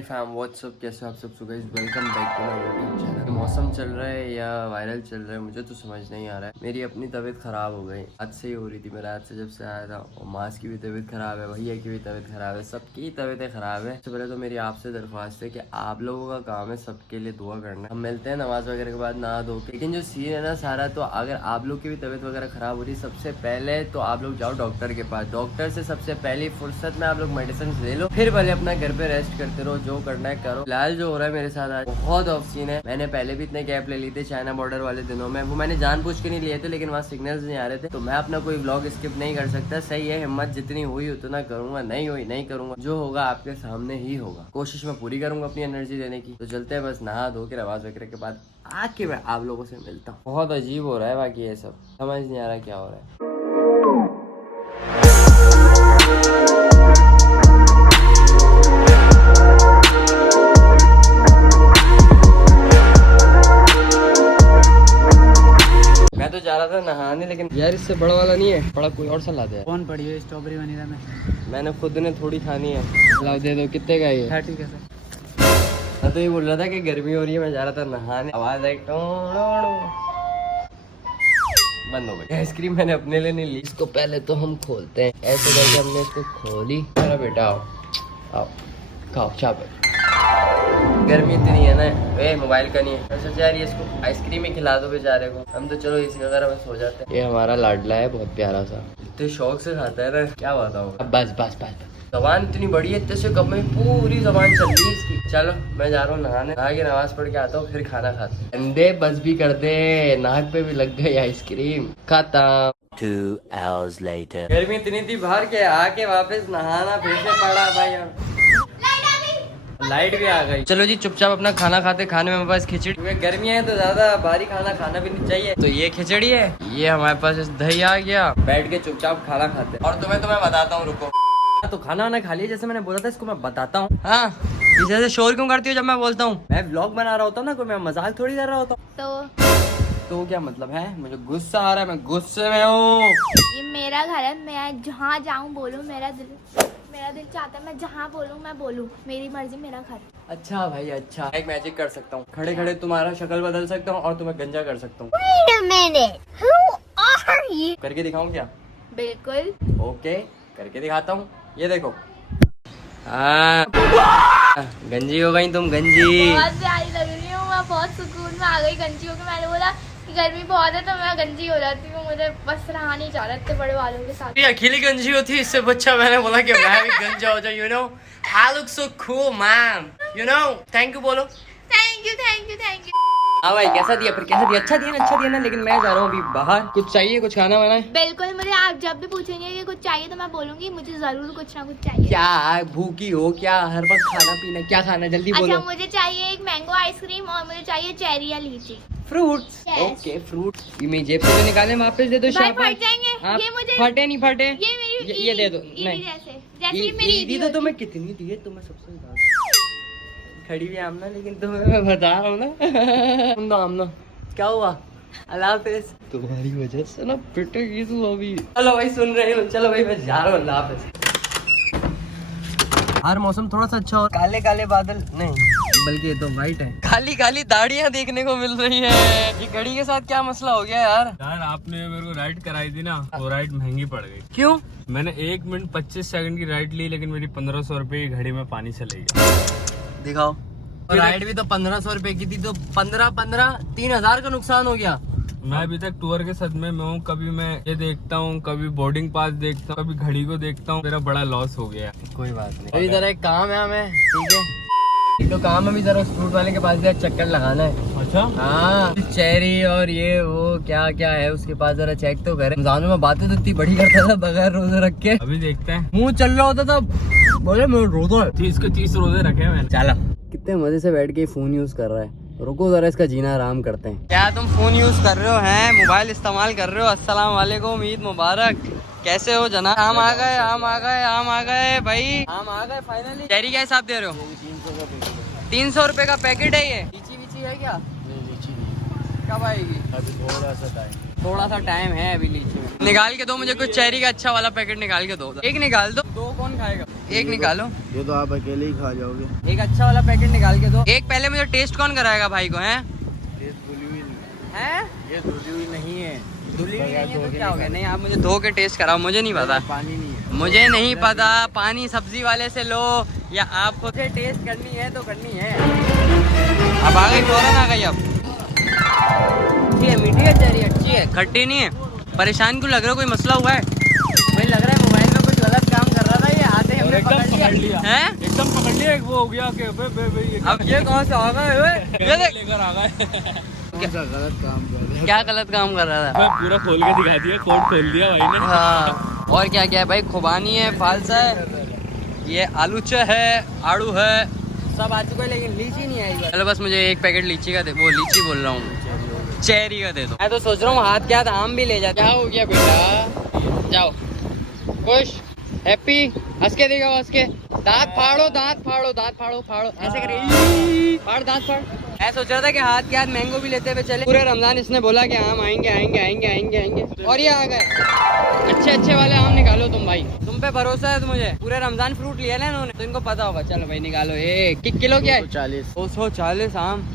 हे fam WhatsApp, कैसे आप सब? So guys welcome back to my YouTube channel. मौसम चल रहा है या वायरल चल रहा है मुझे तो समझ नहीं आ रहा है। मेरी अपनी तबीयत खराब हो गई, आज से ही हो रही थी। मैं रात से जब से आया था, और मास की भी तबीयत खराब है, भैया की भी तबीयत खराब है, सबकी तबीयतें खराब है। सबसे पहले तो मेरी आपसे दरख्वास्त है कि आप लोगों का काम है सबके लिए दुआ करना। हम मिलते हैं नमाज वगैरह के बाद नहा धो के। लेकिन जो सीन है ना सारा, तो अगर आप लोग की भी तबीयत वगैरह खराब हो रही है, सबसे पहले तो आप लोग जाओ डॉक्टर के पास। डॉक्टर से सबसे पहली फुर्सत में आप लोग मेडिसिन ले लो, फिर भले अपना घर पे रेस्ट करते रहो, जो करना है करो। फिलहाल जो हो रहा है मेरे साथ आज बहुत ऑफ सीन है। मैंने पहले भी इतने गैप ले लिए थे चाइना बॉर्डर वाले दिनों में, वो मैंने जानबूझ के नहीं लिए थे, लेकिन वहाँ सिग्नल्स नहीं आ रहे थे, तो मैं अपना कोई व्लॉग स्किप नहीं कर सकता। सही है, हिम्मत जितनी हुई उतना करूंगा, नहीं हुई नहीं करूंगा, जो होगा आपके सामने ही होगा। कोशिश मैं पूरी करूंगा अपनी एनर्जी देने की। तो चलते हैं, बस नहा धो के नमाज वगैरह के बाद आके मैं आप लोगों से मिलता हूँ। बहुत अजीब हो रहा है, बाकी ये सब समझ नहीं आ रहा क्या हो रहा है। मैं तो जा रहा था नहाने, लेकिन यार इससे बड़ा वाला नहीं है, बड़ा कोई और सा ला दे। कौन पड़ी है स्ट्रॉबेरी वनीला में? मैंने खुद ने थोड़ी खानी है, लाओ दे दो। कितने का ये? 30 का सर। मैं तो ये बोल रहा था कि गर्मी हो रही है, मैं जा रहा था नहाने, आवाज आई बंद हो गई। आइसक्रीम मैंने अपने लिए नहीं ली, इसको पहले तो हम खोलते हैं। ऐसे करके हमने इसको खोली। मेरा बेटा आओ आओ खाओ चाप। गर्मी इतनी है ना, वे मोबाइल का नहीं है। मैं सोचा यार ये इसको आइसक्रीम ही खिला दो बेचारे को। हम तो चलो इसी वगैरह में सो जाते हैं। ये हमारा लाडला है, बहुत प्यारा सा, इतने शौक से खाता है ना, क्या बताऊँ। अब बस बस बस, जबान इतनी बड़ी है, इतने से कब में पूरी जबान चल रही है इसकी। चलो मैं जा रहा हूँ नहाने, नहा के नमाज पढ़ के आता हूँ, फिर खाना खाते हैं। अंडे बस भी कर दे, नाक पे भी लग गई आइसक्रीम। खत्म। 2 hours later. गर्मी इतनी थी बाहर के, आके वापस नहाना फिर से पड़ा भाई। लाइट भी आ गई। चलो जी चुपचाप अपना खाना खाते। खाने में हमारे पास खिचड़ी, क्योंकि गर्मियाँ है तो ज्यादा भारी खाना खाना भी नहीं चाहिए। तो ये खिचड़ी है, ये हमारे पास दही आ गया। बैठ के चुपचाप खाना खाते। और तुम्हें बताता हूँ, रुको। तो खाना वाना खा लिया जैसे मैंने बोला था, इसको मैं बताता हूँ। हाँ, जैसे शोर क्यों करती हो जब मैं बोलता हूँ? मैं व्लॉग बना रहा होता हूँ ना, कोई मैं मजाक थोड़ी कर रहा होता हूँ। तो क्या मतलब है? मुझे गुस्सा आ रहा है, मैं गुस्से में हूँ। ये मेरा घर है, मैं जहाँ जाऊँ बोलूँ, मेरा दिल चाहता है मैं जहाँ बोलूँ मैं बोलूँ, मेरी मर्जी, मेरा घर। अच्छा भाई अच्छा, एक मैजिक कर सकता हूँ। खड़े खड़े तुम्हारा शक्ल बदल सकता हूँ और तुम्हें गंजा कर सकता हूँ। करके दिखाऊँ क्या? बिल्कुल। ओके, करके दिखाता हूँ। ये देखो, गंजी हो गई तुम, गंजी। बहुत प्यारी लग रही हूँ मैं, बहुत सुकून में आ गई गंजी होकर। मैंने बोला कि गर्मी बहुत है तो मैं गंजी हो जाती हूँ, मुझे बस रहा नहीं जा रहा इतने बड़े वालों के साथ। ये अकेली गंजी होती है, इससे बच्चा मैंने बोला कि मैं भी गंजा हो जाऊँ। You know I look so cool ma'am, you know. Thank you बोलो। Thank you thank you thank you. हाँ भाई, कैसा दिया? फिर कैसा दिया? अच्छा दिया ना, लेकिन मैं जा रहा हूँ अभी बाहर। कुछ चाहिए? कुछ खाना वाना? बिल्कुल, मुझे आप जब भी पूछेंगे कि कुछ चाहिए तो मैं बोलूंगी मुझे जरूर कुछ ना कुछ चाहिए। क्या भूखी हो क्या? हर वक्त खाना पीना, क्या खाना? जल्दी बोलो। अच्छा, मुझे चाहिए एक मैंगो आइसक्रीम और मुझे चाहिए चेरी या लीची। फ्रूट्स? Okay fruits. ये मैं जेब से जो निकाले वापस दे दो। भाई फट जाएंगे ये मुझे। फटे नहीं फटे, ये मेरी ये दे दो। नहीं, जैसे मेरी ईदी तो तुम्हें कितनी दी है? तुम्हें सबसे ज्यादा खड़ी हुई आमना, लेकिन तुम्हें मैं बता रहा हूँ ना। सुन दो आमना, क्या हुआ? अल्लाह हाफिज। तुम्हारी वजह से ना पिटेगी तू अभी। चलो भाई, सुन रहे हो? चलो भाई, मैं जा रहा हूँ, अल्लाह हाफिज। हर मौसम थोड़ा सा अच्छा हो। काले काले बादल नहीं, बल्कि ये तो वाइट है। काली काली दाढ़ियाँ देखने को मिल रही है। ये घड़ी के साथ क्या मसला हो गया यार? यार आपने मेरे को राइड कराई थी ना, वो राइड महंगी पड़ गई। क्यों? मैंने 1 मिनट 25 सेकंड की राइड ली, लेकिन मेरी 1500 रुपए की घड़ी में पानी चले गया। दिखाओ। राइड भी तो 1500 रुपए की थी, तो 15 3000 का नुकसान हो गया। मैं अभी तक टूर के सदमे में हूँ। कभी मैं ये देखता हूँ, कभी बोर्डिंग पास देखता हूँ, कभी घड़ी को देखता हूँ। मेरा बड़ा लॉस हो गया। कोई बात नहीं, अभी जरा एक काम है हमें, ठीक है? एक तो काम है, अभी जरा फ्रूट वाले के पास जरा चक्कर लगाना है। अच्छा हाँ, चेरी और ये वो क्या क्या है उसके पास, जरा चेक तो करें। रमजान में बातें तो इतनी बड़ी करता था बगैर रोजे रख के। अभी देखते हैं। मुंह चल रहा होता था, बोले मैं रोजा 30 के 30 रोजे रखे हैं मैंने। चला। कितने मजे से बैठ के फोन यूज कर रहा है। रुको जरा, इसका जीना आराम करते हैं। क्या तुम फोन यूज कर रहे हो? हैं मोबाइल इस्तेमाल कर रहे हो? अस्सलाम वालेकुम, ईद मुबारक। कैसे हो जनाब? आम आ गए, आम आ गए, आम आ गए भाई, आम आ गए फाइनली। चेरी क्या हिसाब दे रहे हो? 300 रुपए का पैकेट है ये। लीची वीची है क्या? नहीं, लीची नहीं, कब आएगी? अभी थोड़ा सा टाइम है अभी लीची में। निकाल के दो मुझे कुछ चेरी का अच्छा वाला पैकेट निकाल के दो। एक निकाल दो। 2 कौन खाएगा? एक निकालो। ये तो आप अकेले ही खा जाओगे। एक अच्छा वाला पैकेट निकाल के दो। एक पहले मुझे टेस्ट कौन कराएगा भाई को? हैं ये धुली हुई हैं? ये धुली हुई नहीं है। धुली हुई नहीं है तो क्या हो गया? नहीं, आप मुझे धो के टेस्ट कराओ, मुझे नहीं पता। पानी नहीं है। मुझे नहीं पता, पानी सब्जी वाले से लो या आप खुद से टेस्ट करनी है तो करनी है। अब आ गई, फौरन आ गई। अब अच्छी है, मीठी है, चेरी अच्छी है, खट्टी नहीं है। परेशान क्यों लग रहा हो? कोई मसला हुआ है? मुझे लग रहा है मोबाइल में कुछ गलत काम कर रहा था, ये आते हमने पकड़ लिया हैं? एकदम पकड़ लिया। एक वो हो गया कि अब ये कौन सा होगा? ये देख लेकर आ गए। कौन सा गलत काम कर रहे हैं? क्या गलत काम कर रहा था? मैं पूरा खोल के दिखा दिया, कोड खोल दिया भाई ने। हाँ, और क्या क्या है भाई? खुबानी है, फालसा है, ये आलूचा है, आड़ू है, सब आ चुका है, लेकिन लीची नहीं आई। चलो बस मुझे एक पैकेट लीची का दे। वो लीची बोल रहा हूँ, चेरी का दे दो। मैं तो सोच रहा हूँ हाथ के हाथ आम भी ले जाए। क्या हो गया बेटा? जाओ, खुश, हैप्पी, हंस के देखो, हंस के। दांत फाड़ो, दांत फाड़ो, दांत फाड़ो, फाड़ो, ऐसे करें, फाड़ दांत फाड़। मैं सोच रहा था कि हाथ के हाथ मैंगो भी लेते हुए चले। पूरे रमजान इसने बोला कि आम आएंगे आएंगे आएंगे आएंगे आएंगे, और ये आ गए। अच्छे अच्छे वाले आम निकालो तुम भाई, तुम पे भरोसा है तो मुझे। पूरे रमजान फ्रूट लिया ना इन्होंने, तो इनको पता होगा। चलो भाई निकालो। एक किलो क्या है? 240 आम।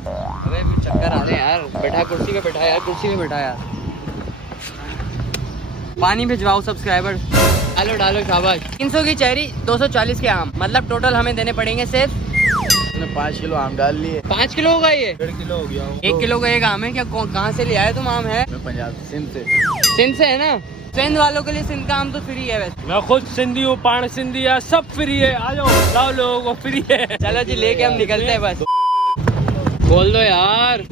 अबे भी चक्कर आ रहे हैं यार। बैठा कुर्सी पे बैठा यार, कुर्सी पे बैठा यार। पानी भिजवाओ सब्सक्राइबर। डालो डालो, शाबाश। 300 की चेरी, 240 के आम, मतलब टोटल हमें देने पड़ेंगे सिर्फ 5 किलो आम डाल लिए। 5 किलो होगा ये? 1.5 किलो हो गया। 1 किलो का एक आम है क्या? कहाँ से ले आए तुम आम? है मैं पंजाब सिंध से। सिंध से है ना? सिंध वालों के लिए सिंध का आम तो फ्री है वैसे। मैं खुद सिंधी हूँ, पान सिंधी है, सब फ्री है। आ जाओ, लाओ लोगों को फ्री है। चलो जी, लेके हम निकलते हैं बस। खोल दो यार।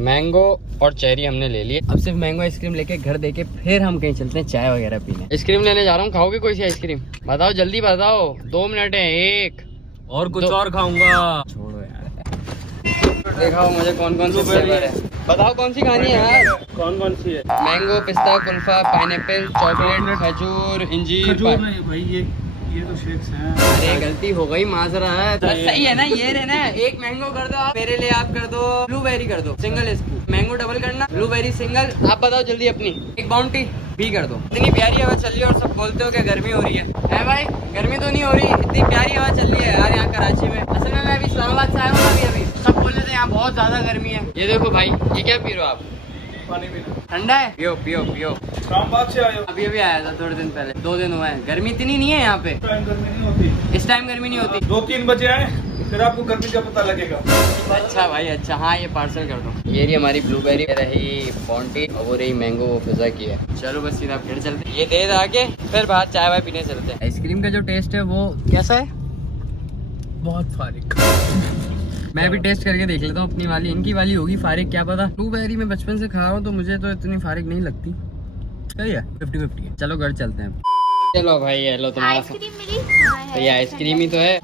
मैंगो और चेरी हमने ले लिए। अब सिर्फ मैंगो आइसक्रीम लेके घर देके फिर हम कहीं चलते हैं चाय वगैरह पीने। आइसक्रीम लेने जा रहा हूँ, खाओगे कोई सी आइसक्रीम? बताओ जल्दी बताओ, 2 मिनट है। एक और कुछ और खाऊंगा। छोड़ो यार। दिखाओ मुझे कौन कौन सी फ्लेवर है, बताओ कौन सी खानी है यार? कौन कौन सी है? मैंगो, पिस्ता, कुल्फा, पाइनएप्पल, चॉकलेट, खजूर, इंजीर। नहीं भाई, ये तो शेक्स हैं। अरे गलती हो गई, माजरा। सही है ना? ये रहे ना, एक मैंगो कर दो आप, मेरे लिए आप कर दो ब्लूबेरी कर दो सिंगल स्कूप, मैंगो डबल करना, ब्लूबेरी सिंगल। आप बताओ जल्दी अपनी। एक बाउंटी भी कर दो। इतनी प्यारी हवा चल रही है और सब बोलते हो कि गर्मी हो रही है भाई? गर्मी तो नहीं हो रही, इतनी प्यारी हवा चल रही है यार यहाँ कराची में। असल में मैं अभी इस्लामाबाद से आया हूँ अभी। सब बोल रहे थे यहाँ बहुत ज्यादा गर्मी है। ये देखो भाई, ये क्या पी रहे हो आप? पानी पीना। ठंडा है? पियो पियो पियो। इस्लामाबाद से आए हो? अभी अभी आया था थोड़े दिन पहले, 2 दिन हुए हैं। गर्मी इतनी नहीं है यहाँ पे, टाइम गर्मी नहीं होती। इस टाइम गर्मी नहीं होती। 2-3 बजे आए, फिर आपको गर्मी का पता लगेगा। अच्छा भाई अच्छा। हाँ ये पार्सल कर दो। ये रही हमारी ब्लूबेरी, रही बाउंटी, और वो रही मैंगो, वो पिज़्ज़ा की है। चलो बस सीधा फिर चलते हैं। ये दे आके फिर बाहर चाय वाय पीने चलते हैं। आइसक्रीम का जो टेस्ट है वो कैसा है? बहुत फारिक। मैं भी टेस्ट करके देख लेता हूँ अपनी वाली। इनकी वाली होगी फारिक, क्या पता। ब्लूबेरी में बचपन से खा रहा हूँ तो मुझे तो इतनी फारिक नहीं लगती। सही है, 50-50 है। चलो घर चलते हैं। चलो भाई, हेलो तुम्हारा। आइसक्रीम मिली? हाँ, है। तो ये आइसक्रीम ही तो है।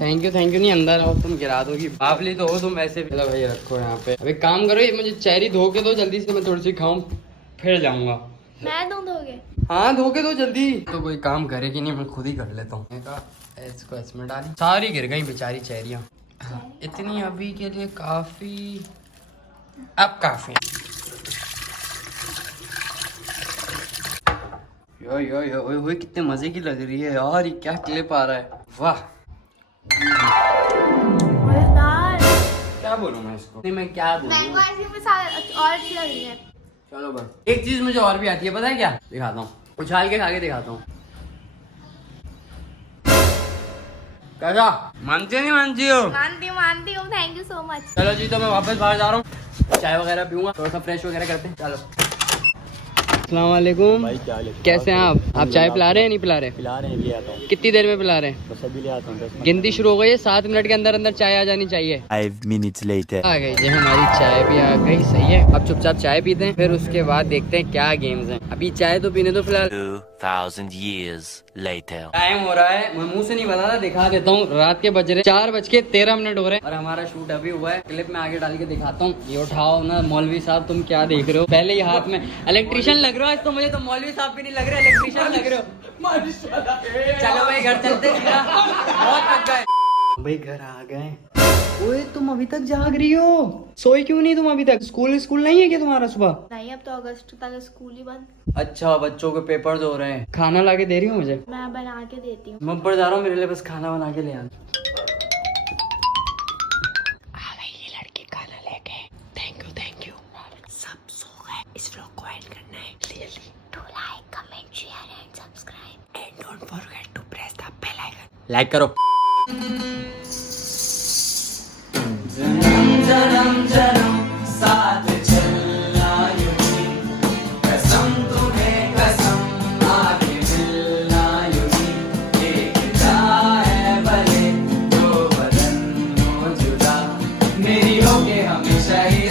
Thank you. थैंक यू नहीं, अंदर आओ, तुम गिरा दोगी। बावली तो हो तुम वैसे भी। चलो भाई रखो यहाँ पे। अब एक काम करो, ये मुझे चेरी धो के दो जल्दी से, मैं थोड़ी सी खाऊं फिर जाऊंगा। मैं दूं दोगे? हाँ धो के दो जल्दी। तो कोई काम करेगी नहीं, मैं खुद ही कर लेता हूँ। इसको इसमें डाली, सारी गिर गई बेचारी चेरियाँ। इतनी अभी के लिए काफी, अब काफी। यो यो यो ओए ओए, कितने मजे की लग रही है यार। ये क्या क्लिप आ रहा है, वाह। मजेदार। क्या बोलूं मैं इसको? नहीं मैं क्या मैंगो बोलूं? आइसक्रीम के साथ और अच्छी लग रही है। चलो बस। एक चीज मुझे और भी आती है, पता है क्या? दिखाता हूँ, उछाल के खा के दिखाता हूँ। कैसा? मानती हो नहीं मानती हो? मानती हूँ। Thank you so much. चलो जी, तो मैं वापस बाहर जा रहा हूँ, चाय वगैरह पीऊंगा, थोड़ा सा फ्रेश वगैरह करते हैं। चलो। अस्सलाम वालेकुम। भाई क्या हाल है? कैसे हैं आप? आप चाय पिला रहे हैं नहीं पिला रहे? पिला रहे हैं, ले आता हूँ। कितनी देर में पिला रहे हैं? बस अभी ले आता हूँ। 10 मिनट। गिनती शुरू हो गई है, 7 मिनट के अंदर अंदर चाय आ जानी चाहिए। 5 minutes later. आ गई जी हमारी चाय भी आ गई। सही है, अब चुपचाप चाय पीते हैं, फिर उसके बाद देखते हैं क्या गेम्स हैं। अभी चाय तो पीने दो फिलहाल। 2000 years later. टाइम हो रहा है, मैं मुंह से नहीं बता रहा, दिखा देता हूँ। रात के बज रहे 4:13 हो रहे हैं और हमारा शूट अभी हुआ है। क्लिप में आगे डाल के दिखाता हूँ। ये उठाओ ना मौलवी साहब, तुम क्या देख रहे हो? पहले ही हाथ में इलेक्ट्रिशियन लग रहा है आज तो। मुझे तो मौलवी साहब भी नहीं लग रहे, इलेक्ट्रिशियन लग रहे हो। चलो भाई घर चलते हैं, बहुत थक गए। भाई घर आ गए। ओए तुम अभी तक जाग रही हो? सोई क्यों नहीं तुम अभी तक? स्कूल नहीं है क्या तुम्हारा सुबह? नहीं, अब तो अगस्त तक स्कूल ही बंद। अच्छा, बच्चों के पेपर्स हो रहे हैं। खाना ला के दे रही हो मुझे? मैं बना के देती हूँ। मैं ऊपर जा रहा हूँ, मेरे लिए बस खाना बना के ले आना। लाइक करो। मेरी होके हमेशा ही